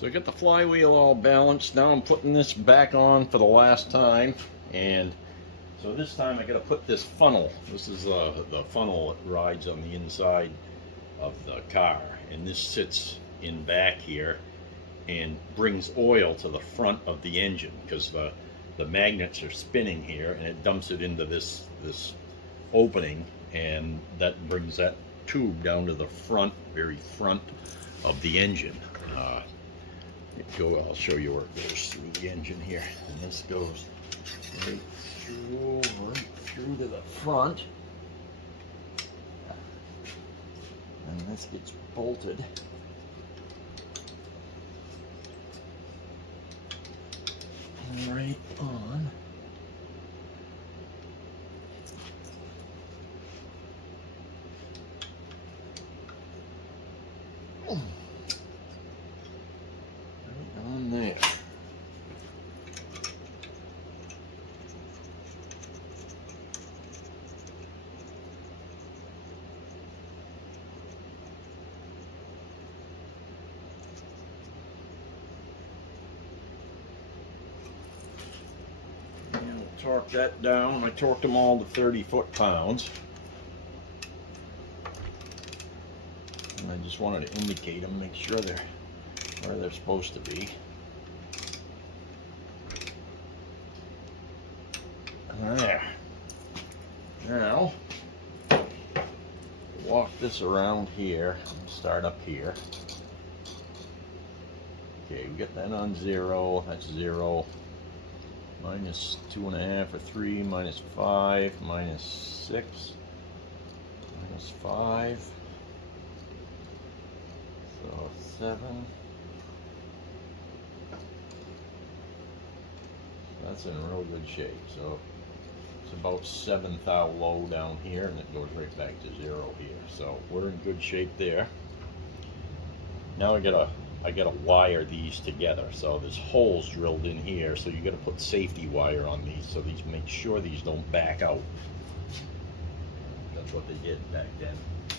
So I got the flywheel all balanced. Now I'm putting this back on for the last time, and so this time I got to put this funnel. This is the funnel that rides on the inside of the car, and this sits in back here and brings oil to the front of the engine because the magnets are spinning here, and it dumps it into this opening, and that brings that tube down to the front, very front of the engine. I'll show you where it goes through the engine here, and this goes right through to the front, and this gets bolted right on. Right on there. Torque that down. I torqued them all to 30 foot-pounds. And I just wanted to indicate them, make sure they're where they're supposed to be. There. Now, walk this around here and start up here. Okay, we got that on 0. That's 0. Minus 2.5 or 3, minus 5, minus 6, minus 5, so 7. That's in real good shape. So it's about 7th thou low down here, and it goes right back to 0 here. So we're in good shape there. Now I gotta wire these together. So there's holes drilled in here, so you gotta put safety wire on these, so these make sure these don't back out. That's what they did back then. So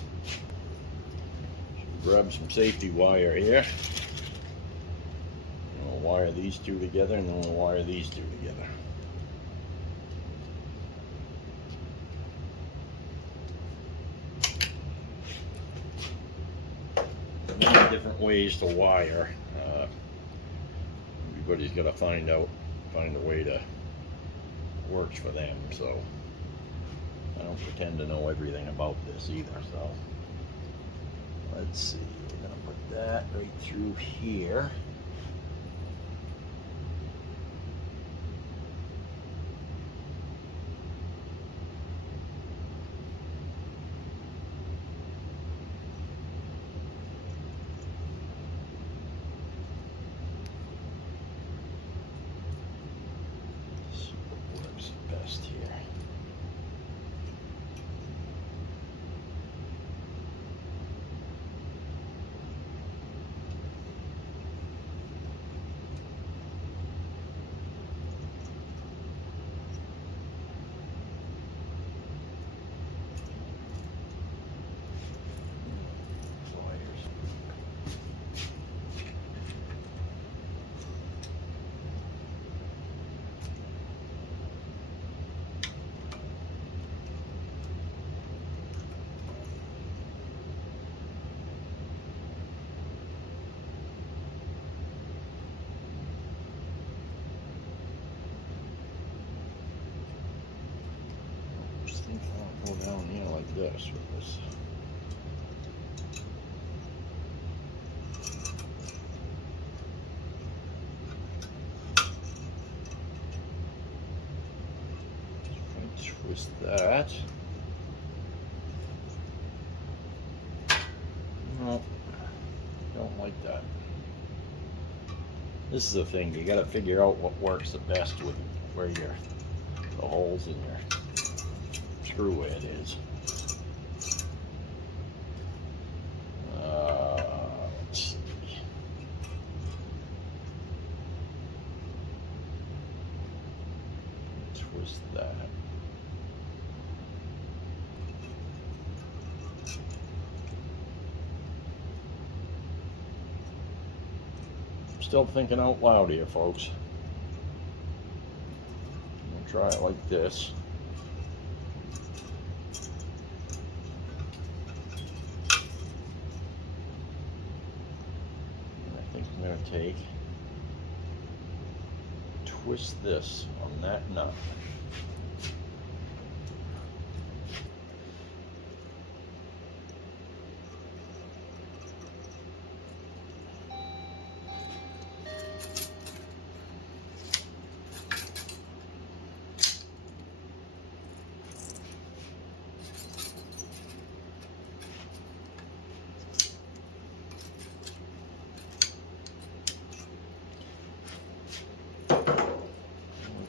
grab some safety wire here. And we'll wire these two together, and then we'll wire these two together. Many different ways to wire. Everybody's got to find a way to works for them. So I don't pretend to know everything about this either. So let's see. We're gonna put that right through here. Best here. I'll go down here like this with this. Twist that. No, don't like that. This is the thing, you got to figure out what works the best with where the holes in your screw head is. Let's see. Twist that. Still thinking out loud here, folks. I'm gonna try it like this. And I think I'm gonna twist this on that nut.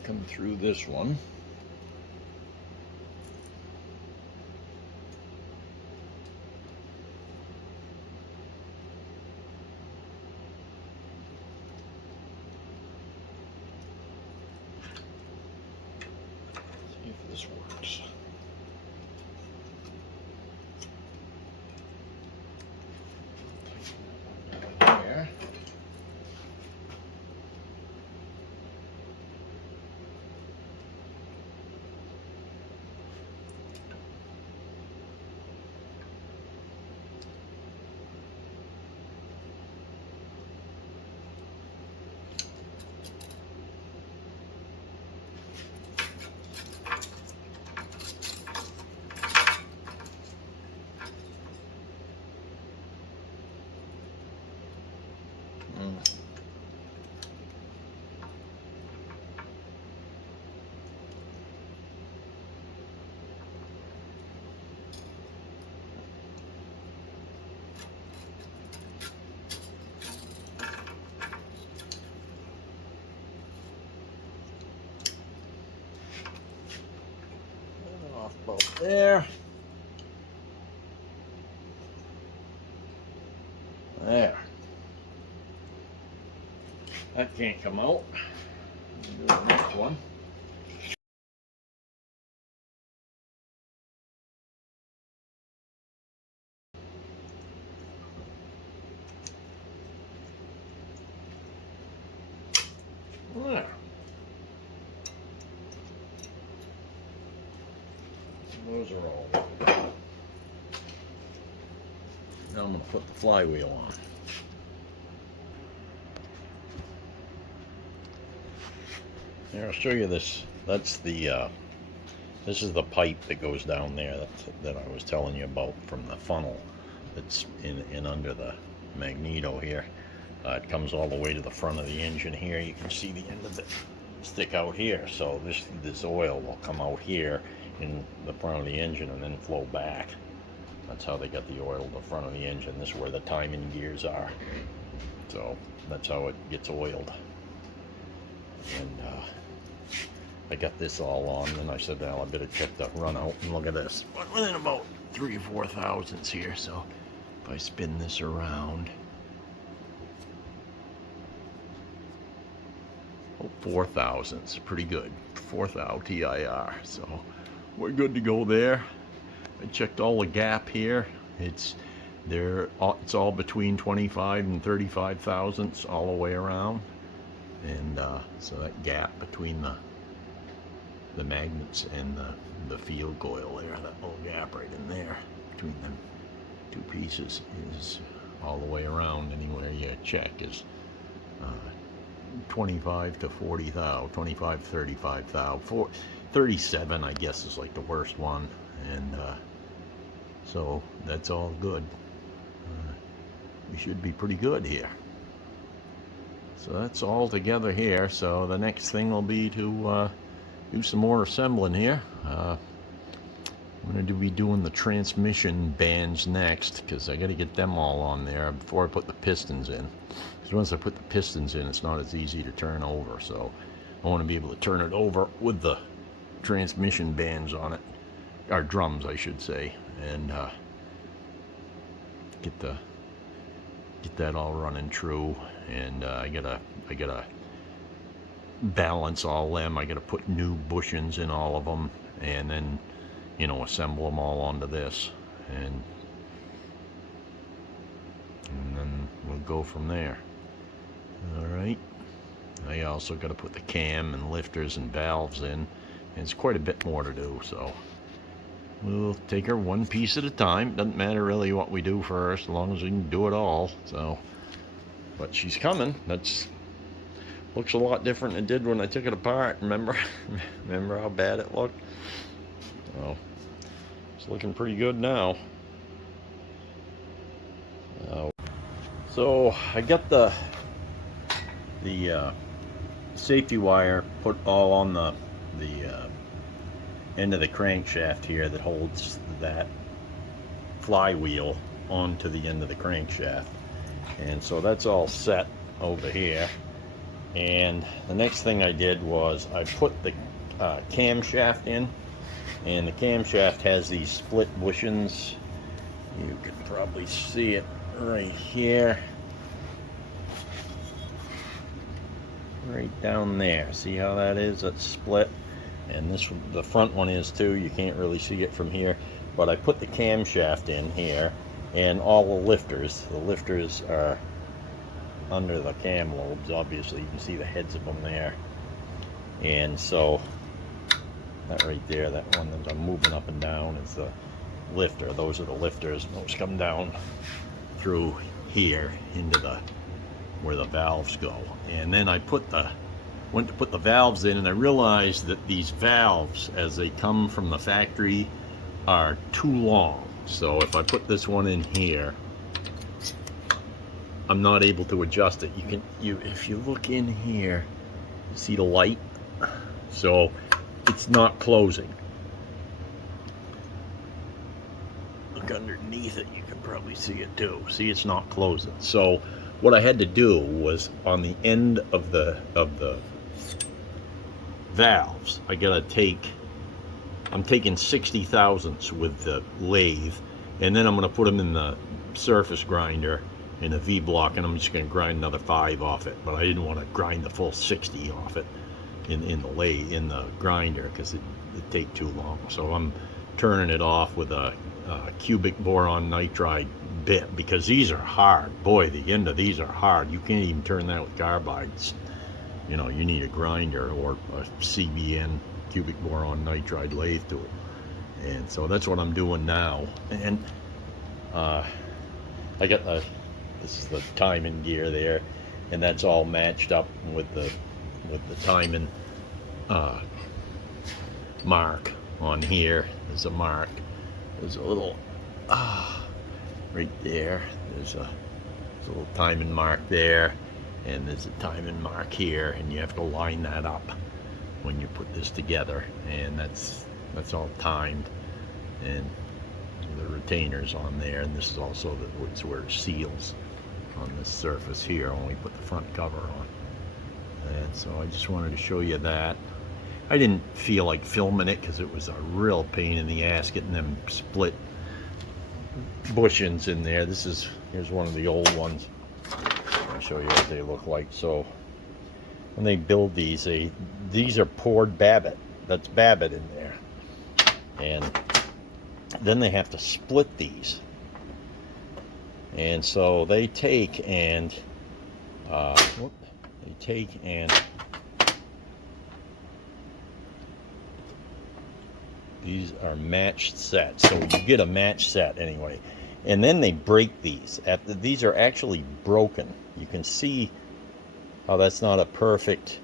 Come through this one. See if this works. There. Off both there. There. That can't come out. Do the next one. There. Those are all. Now I'm going to put the flywheel on. Here, I'll show you this. That's the this is the pipe that goes down there that I was telling you about from the funnel that's in under the magneto here. It comes all the way to the front of the engine here. You can see the end of it stick out here. So this oil will come out here in the front of the engine and then flow back. That's how they got the oil in the front of the engine. This is where the timing gears are. So that's how it gets oiled. And I got this all on, and I said, well, I better check the run out, and look at this. Within about 3 or 4 thousandths here, so if I spin this around, 4 thousandths, pretty good. 4 thou TIR, so we're good to go there. I checked all the gap here. It's all between 25 and 35 thousandths all the way around, and so that gap between the magnets and the field coil there, that little gap right in there between them two pieces is all the way around. Anywhere you check is 25 to 40 thou, 25 35 thou. 37 I guess is like the worst one, and so that's all good. We should be pretty good here. So that's all together here. So the next thing will be to do some more assembling here. I'm going to be doing the transmission bands next, because I got to get them all on there before I put the pistons in. Because once I put the pistons in, it's not as easy to turn over. So I want to be able to turn it over with the transmission bands on it, or drums, I should say, and get that all running true. And I gotta balance all them. I gotta put new bushings in all of them, and then, you know, assemble them all onto this, and then we'll go from there. All also got to put the cam and lifters and valves in, and it's quite a bit more to do, so we'll take her one piece at a time. Doesn't matter really what we do first, as long as we can do it all. So, but she's coming. That's looks a lot different than it did when I took it apart. Remember? Remember how bad it looked? Oh, it's looking pretty good now. So I got the safety wire put all on the end of the crankshaft here that holds that flywheel onto the end of the crankshaft, and so that's all set over here. And the next thing I did was I put the camshaft in, and the camshaft has these split bushings. You can probably see it right here, right down there. See how that is? That's split, and this the front one is too. You can't really see it from here, but I put the camshaft in here, and all the lifters. The lifters are under the cam lobes. Obviously, you can see the heads of them there, and so that right there, that one that I'm moving up and down, is the lifter. Those are the lifters. Those come down through here into the where the valves go. And then I went to put the valves in, and I realized that these valves, as they come from the factory, are too long. So if I put this one in here, I'm not able to adjust it. If you look in here, you see the light? So it's not closing. Look underneath it, you can probably see it too. See, it's not closing. So what I had to do was, on the end of the valves, I'm taking 60 thousandths with the lathe, and then I'm going to put them in the surface grinder in a V-block, and I'm just going to grind another 5 off it. But I didn't want to grind the full 60 off it in the grinder, because it'd take too long. So I'm turning it off with a cubic boron nitride bit, because these are hard. Boy, the end of these are hard. You can't even turn that with carbides. You know, you need a grinder or a CBN, cubic boron nitride lathe tool. And so that's what I'm doing now. And I got this is the timing gear there, and that's all matched up with the timing mark on here. There's a mark. There's a little right there. There's a little timing mark there, and there's a timing mark here, and you have to line that up when you put this together, and that's all timed, and the retainers on there. And this is also it's where it seals on this surface here when we put the front cover on. And so I just wanted to show you that. I didn't feel like filming it because it was a real pain in the ass getting them split bushings in there. Here's one of the old ones. I'll show you what they look like. So when they build these are poured Babbitt. That's Babbitt in there. And then they have to split these. And so they take and these are matched sets. So you get a matched set anyway. And then they break these. These are actually broken. You can see how that's not a perfect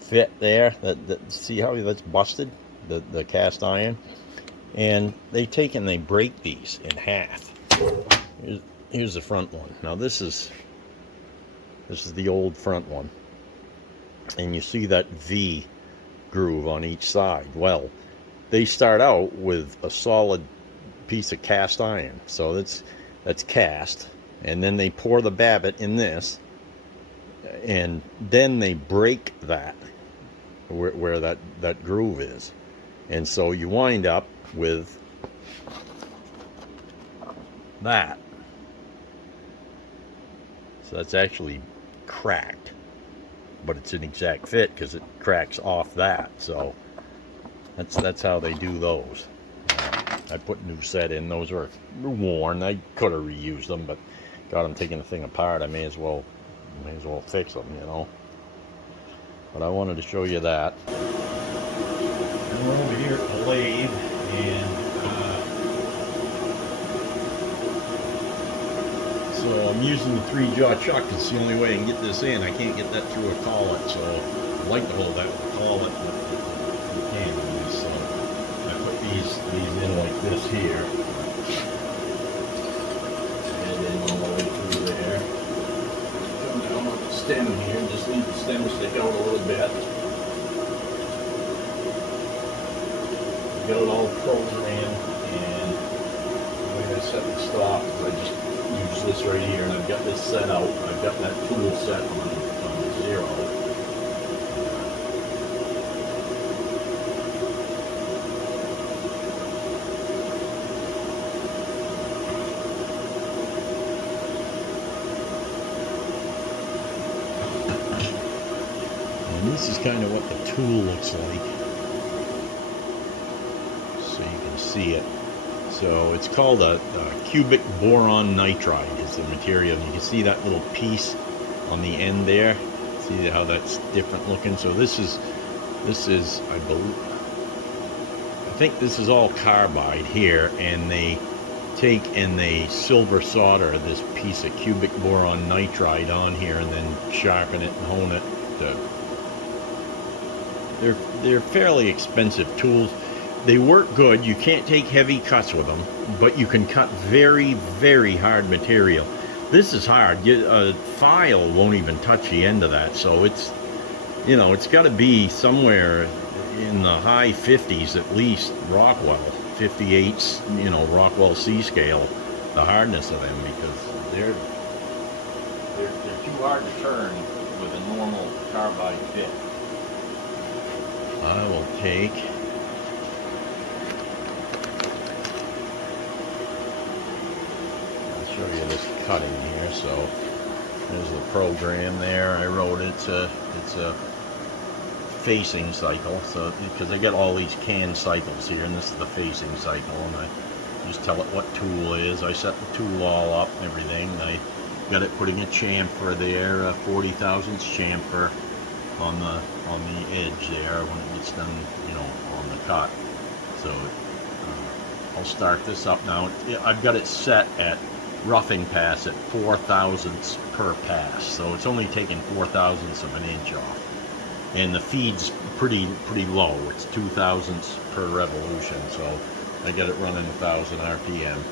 fit there. See how that's busted? The cast iron. And they take and they break these in half. Here's the front one. Now this is the old front one, and you see that V groove on each side. Well, they start out with a solid piece of cast iron, so that's cast, and then they pour the Babbitt in this, and then they break that where that groove is, and so you wind up with that. So that's actually cracked, but it's an exact fit because it cracks off that. So that's how they do those. I put a new set in. Those were worn. I could have reused them, but God, I'm taking the thing apart. I may as well fix them, you know. but I wanted to show you that. And we're over here at the lathe, and so I'm using the 3-jaw chuck. It's the only way I can get this in. I can't get that through a collet, so I'd like to hold that with a collet, but you can't use. So I put these in like this here, and then all the way through there. Come down on the stem here, just leave the stem stick out a little bit. Got it all programmed, and the way I set and stop is I just use this right here, and I've got this set out. I've got that tool set on 0. And this is kind of what the tool looks like, so you can see it. So it's called a cubic boron nitride is the material. You can see that little piece on the end there. See how that's different looking. So this is I think this is all carbide here, and they take and they silver solder this piece of cubic boron nitride on here, and then sharpen it and hone it. They're fairly expensive tools. They work good. You can't take heavy cuts with them, but you can cut very, very hard material. This is hard. A file won't even touch the end of that, so it's, you know, it's got to be somewhere in the high 50s at least. Rockwell 58s, you know, Rockwell C scale, the hardness of them, because they're too hard to turn with a normal carbide bit. I will take. Show you this cutting here. So there's the program there. I wrote it. It's a facing cycle. So because I get all these canned cycles here, and this is the facing cycle, and I just tell it what tool is. I set the tool all up and everything. I got it putting a chamfer there, a 40 thousandths chamfer on the edge there when it gets done, you know, on the cut. So I'll start this up now. I've got it set at roughing pass at 4 thousandths per pass, so it's only taking 4 thousandths of an inch off, and the feed's pretty low. It's 2 thousandths per revolution, so I got it running 1,000 RPM,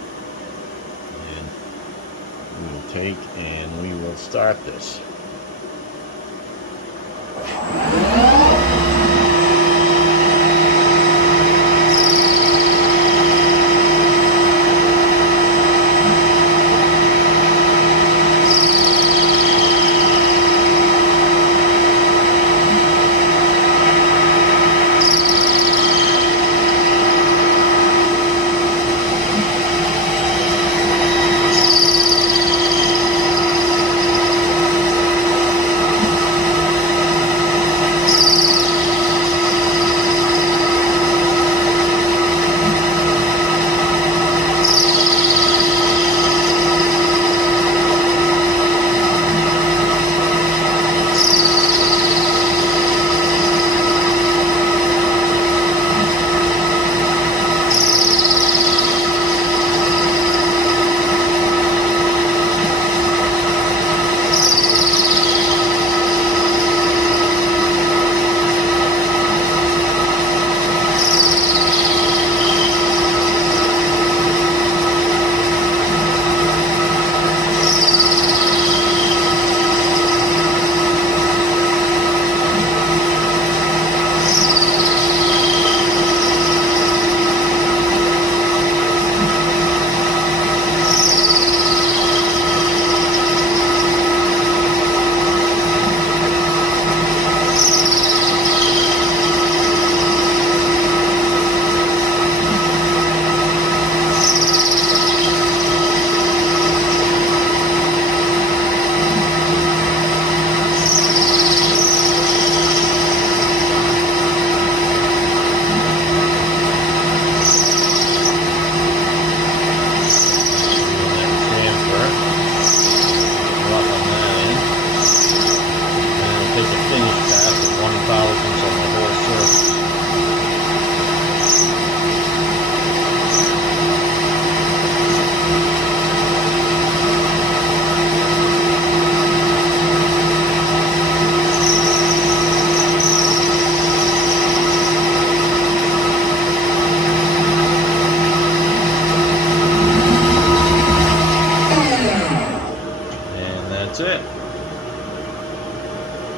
and we will take and we will start this.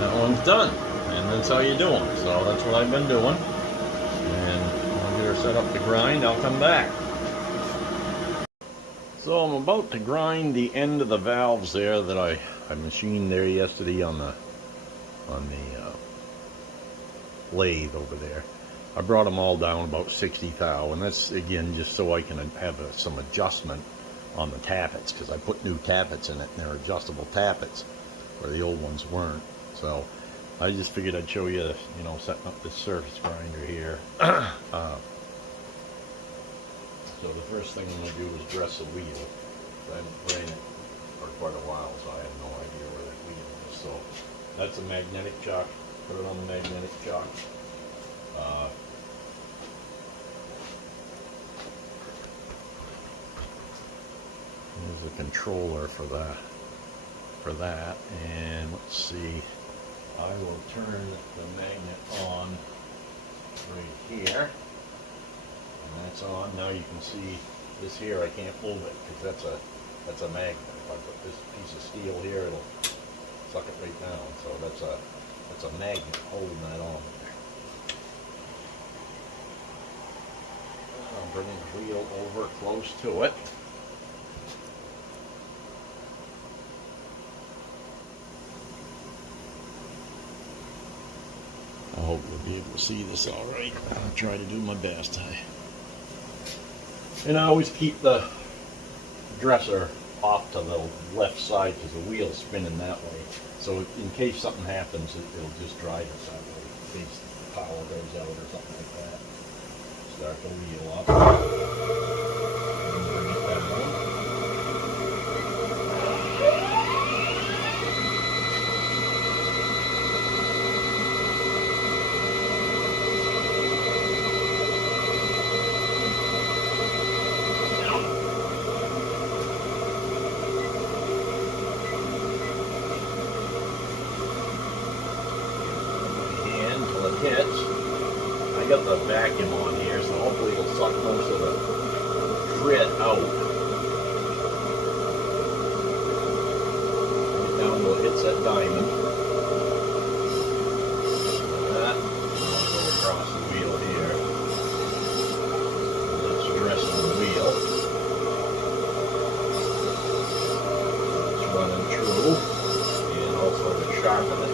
that one's done. And that's how you do them. So that's what I've been doing. And I'll get her set up to grind. I'll come back. So I'm about to grind the end of the valves there that I machined there yesterday on the lathe over there. I brought them all down about 60 thou, and that's again just so I can have some adjustment on the tappets, because I put new tappets in it and they're adjustable tappets where the old ones weren't. So I just figured I'd show you, you know, setting up this surface grinder here. So the first thing I'm going to do is dress the wheel. I haven't ran it for quite a while, so I have no idea where that wheel is. So that's a magnetic chuck. Put it on the magnetic chuck. There's a controller for that. And let's see. I will turn the magnet on right here. And that's on. Now you can see this here. I can't move it because that's a magnet. If I put this piece of steel here, it'll suck it right down. So that's a magnet holding that on there. I'm bringing the wheel over close to it. I hope you'll be able to see this all right. I'll try to do my best. And I always keep the dresser off to the left side because the wheel's spinning that way. So in case something happens, it'll just drive it that way. In case the power goes out or something like that. Start the wheel up. And bring it down. Hits. I got the vacuum on here, so hopefully it'll suck most of the grit out. Get down till it hits that diamond. Like that. I'll go across the wheel here. Let's dress the wheel. It's running true. And also to sharpen it.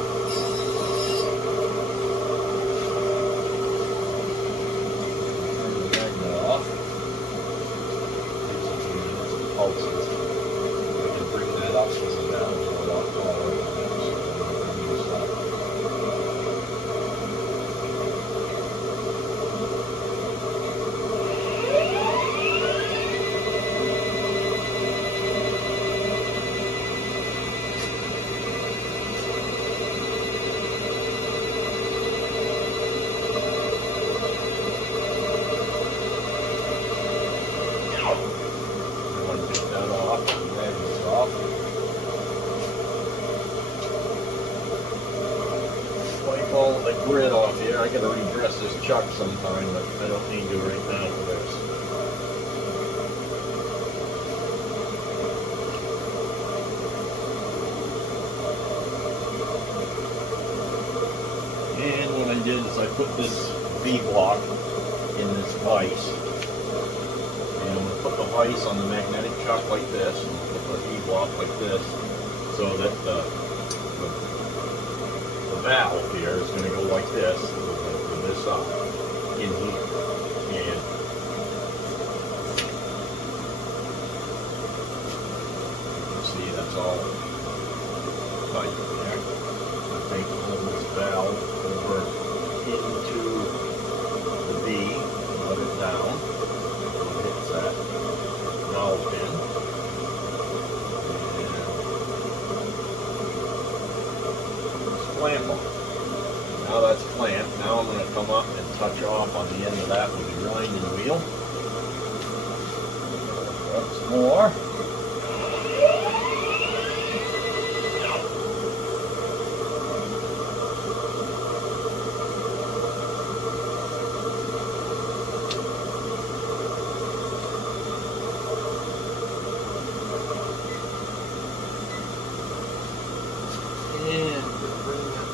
Pulses. We can bring that up as a valve a lot taller than that, so we can use that. Wipe all the grit off here. I gotta redress this chuck sometime, but I don't need to right now for this. And what I did is I put this V-block in this vise. And I'm going to put the vise on the magnetic chuck like this, and put the V-block like this, so that the valve here is going to go like this, with this up in here. And you can see that's all tight there. I think pull this valve over into the V, let it down, it hits that valve pin. Clamp on. Now that's clamped. Now I'm going to come up and touch off on the end of that with the grinding wheel. Up some more. And bring that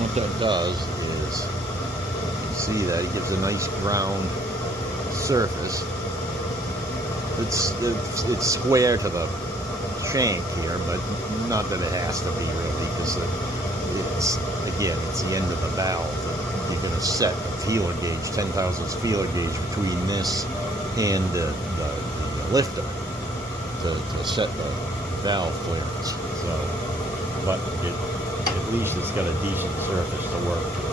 what that does is, you see that it gives a nice ground surface. It's square to the shank here, but not that it has to be really, because it's the end of the valve. You're going to set a feeler gauge, 10 thousandths feeler gauge between this and the lifter to set the valve clearance. So, but at least it's got a decent surface to work to.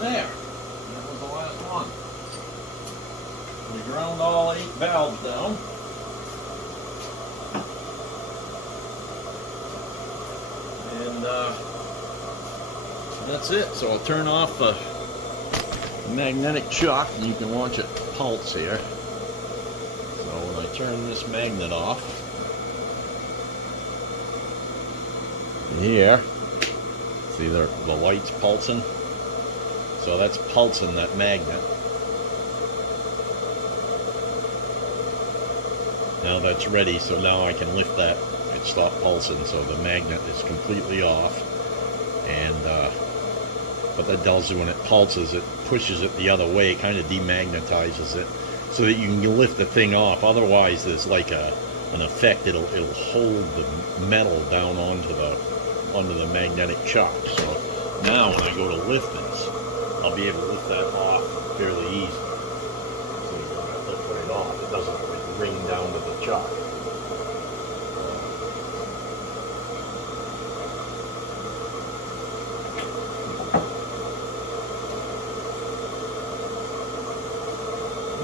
There. That was the last one. We ground all 8 valves down. And that's it. So I'll turn off the magnetic chuck and you can watch it pulse here. So when I turn this magnet off, here, see the light's pulsing? So that's pulsing that magnet. Now that's ready, so now I can lift that. It stopped pulsing, so the magnet is completely off. And what that does is when it pulses, it pushes it the other way. It kind of demagnetizes it, so that you can lift the thing off. Otherwise, there's like an effect. It'll hold the metal down onto the magnetic chuck. So now when I go to lift this, I'll be able to lift that off fairly easy. So you can lift right off. It doesn't ring down to the chuck.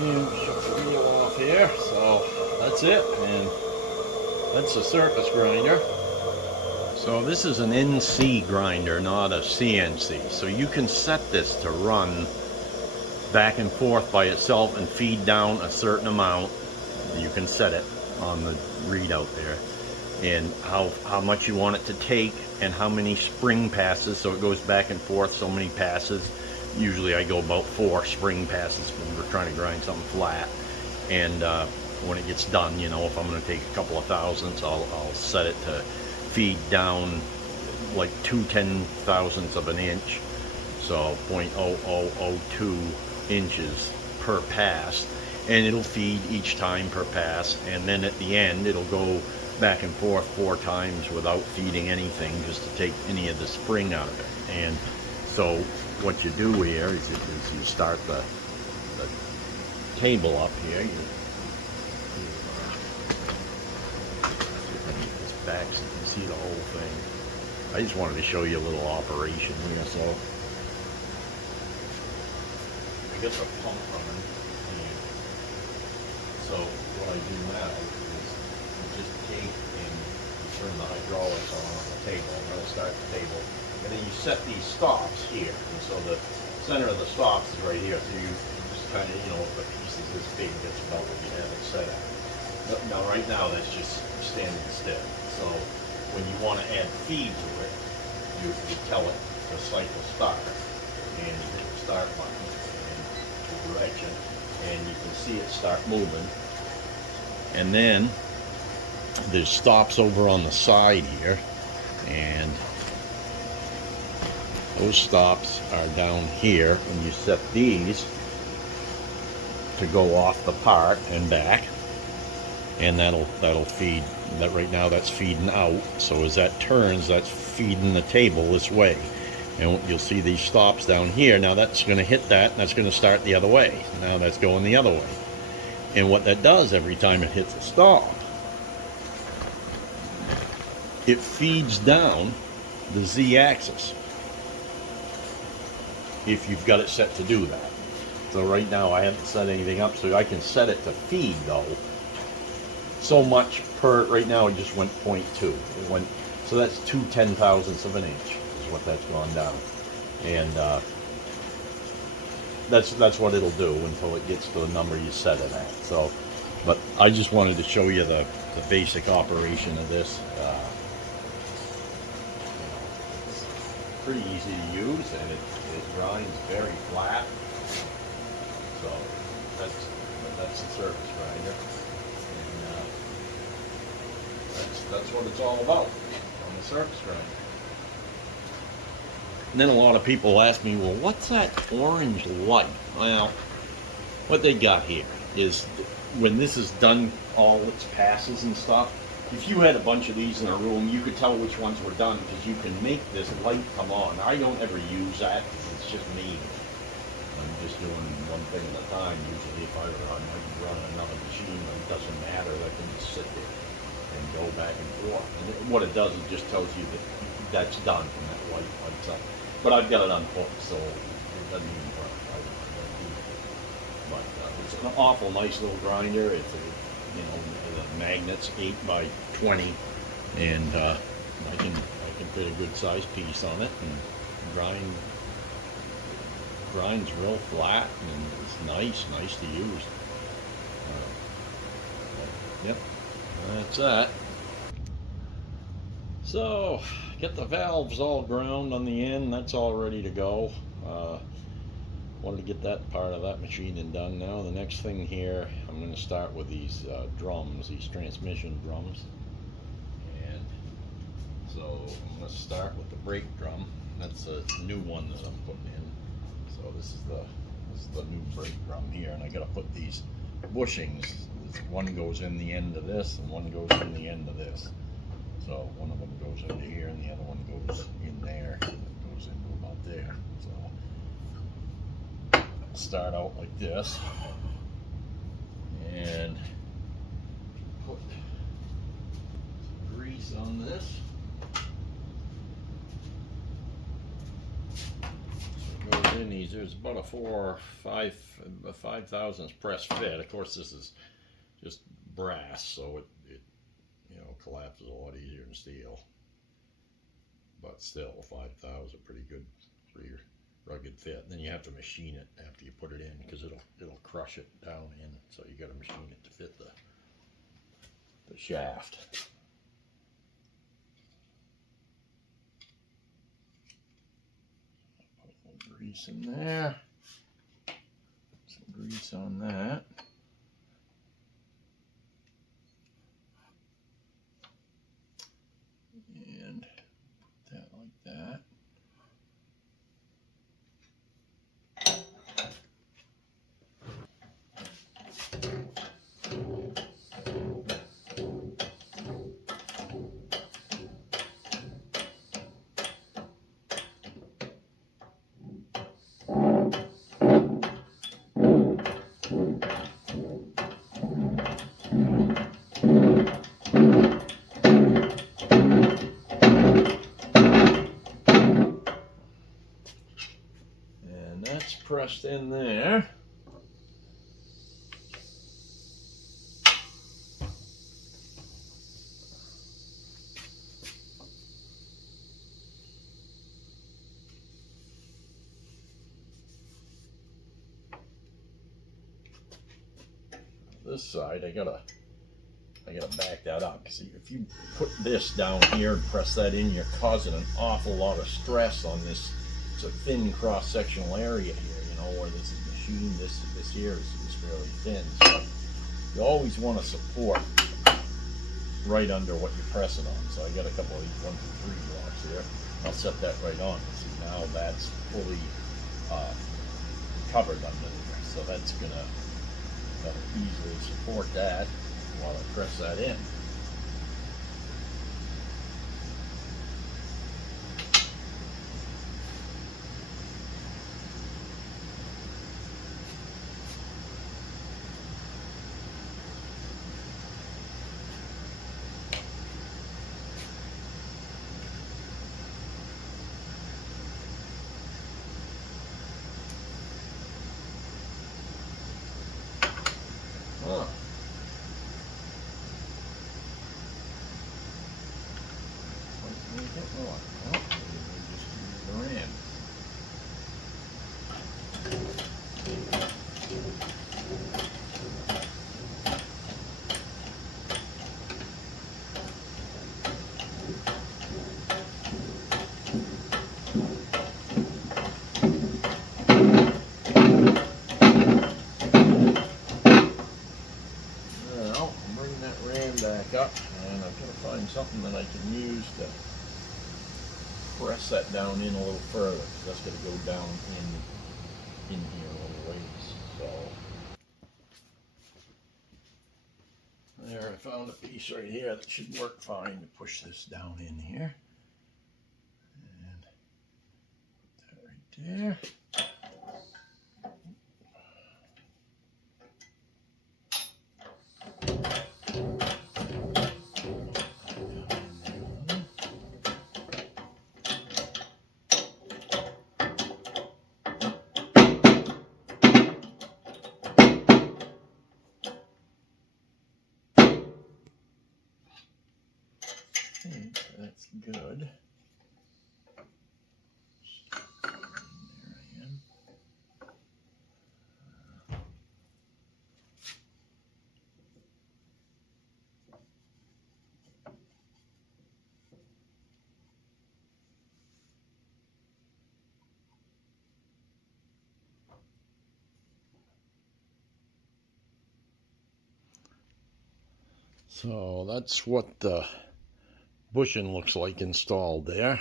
And shut the wheel off here. So that's it. And that's the surface grinder. So this is an NC grinder, not a CNC. So you can set this to run back and forth by itself and feed down a certain amount. You can set it on the readout there. And how much you want it to take and how many spring passes. So it goes back and forth so many passes. Usually I go about 4 spring passes when we're trying to grind something flat. And when it gets done, you know, if I'm going to take a couple of thousandths, I'll set it to feed down like 2 10,000ths of an inch, so 0.0002 inches per pass, and it'll feed each time per pass, and then at the end it'll go back and forth 4 times without feeding anything, just to take any of the spring out of it. And so what you do here is you start the table up here. Back so you can see the whole thing. I just wanted to show you a little operation here. So I get the pump running, and so what I do now is you just take and you turn the hydraulics on the table. I'm going to start the table, and then you set these stops here, and so the center of the stops is right here. So you just kind of, you know, if the piece is this big, that's about what you have it set at. Now right now that's just standing still. So when you want to add feed to it, you tell it the cycle start, and you hit the start button and the direction, and you can see it start moving. And then there's stops over on the side here, and those stops are down here, and you set these to go off the part and back. And that'll feed that. Right now that's feeding out, so as that turns, that's feeding the table this way. And you'll see these stops down here. Now that's going to hit that, and that's going to start the other way. Now that's going the other way. And what that does every time it hits a stop, it feeds down the Z-axis, if you've got it set to do that. So right now I haven't set anything up, so I can set it to feed though. So much per, right now it just went 0.2. It went, so that's 2/10,000ths of an inch is what that's gone down. And that's what it'll do until it gets to the number you set it at. So, but I just wanted to show you the basic operation of this. It's pretty easy to use, and it grinds very flat. So that's the surface grinder, and that's what it's all about on the surface grinder. And then a lot of people ask me, well, what's that orange light? Well, what they got here is when this is done, all its passes and stuff, if you had a bunch of these in a room, you could tell which ones were done because you can make this light come on. I don't ever use that because it's just me. I'm just doing one thing at a time. Usually if I run another machine, it doesn't matter. I can just sit there and go back and forth. And what it does, it just tells you that that's done when that light lights up. But I've got it unhooked, so it doesn't even work. But it's an awful nice little grinder. It's a, you know, the magnet's 8x20, and I can fit a good sized piece on it and grinds real flat, and it's nice to use. Yep, that's that. So get the valves all ground on the end. That's all ready to go. Wanted to get that part of that machining done. Now the next thing here, I'm going to start with these drums, these transmission drums. And so I'm going to start with the brake drum. That's a new one that I'm putting in. So this is the new brake drum here, and I got to put these bushings. One goes in the end of this, and one goes in the end of this. So one of them goes into here, and the other one goes in there. It goes into about there. So start out like this, and put some grease on this. So it goes in these. There's about a 5/5000 press fit. Of course, this is just brass, so it you know, collapses a lot easier than steel. But still, 5,000 pretty good for your rugged fit. And then you have to machine it after you put it in because it'll crush it down in. So you got to machine it to fit the shaft. Put a little grease in there. Some grease on that. And put that like that. And that's pressed in there. This side, I gotta back that up, because if you put this down here and press that in, you're causing an awful lot of stress on this. It's a thin cross-sectional area here, you know, where this is machined. This here is fairly thin, so you always want to support right under what you're pressing on. So I got a couple of these 1, 2, 3 blocks here. I'll set that right on. See, now that's fully covered under there, so that's that'll easily support that while I press that in. something that I can use to press that down in a little further, because that's going to go down in here a little ways. So there, I found a piece right here that should work fine to push this down in here. And put that right there. I think that's good. There I am. So that's what the bushing looks like installed there.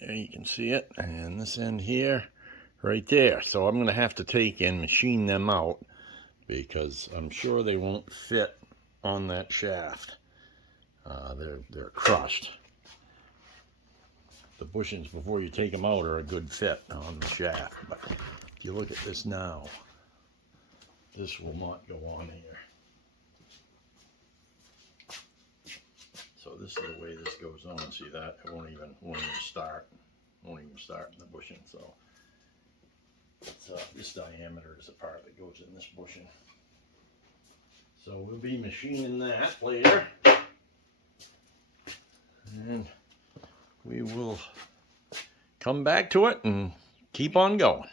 There you can see it, and this end here, right there. So I'm going to have to take and machine them out, because I'm sure they won't fit on that shaft. They're crushed. The bushings before you take them out are a good fit on the shaft, but if you look at this now, this will not go on here. So this is the way this goes on. See that? It won't even start. Won't even start in the bushing. So it's, this diameter is the part that goes in this bushing. So we'll be machining that later, and we will come back to it and keep on going.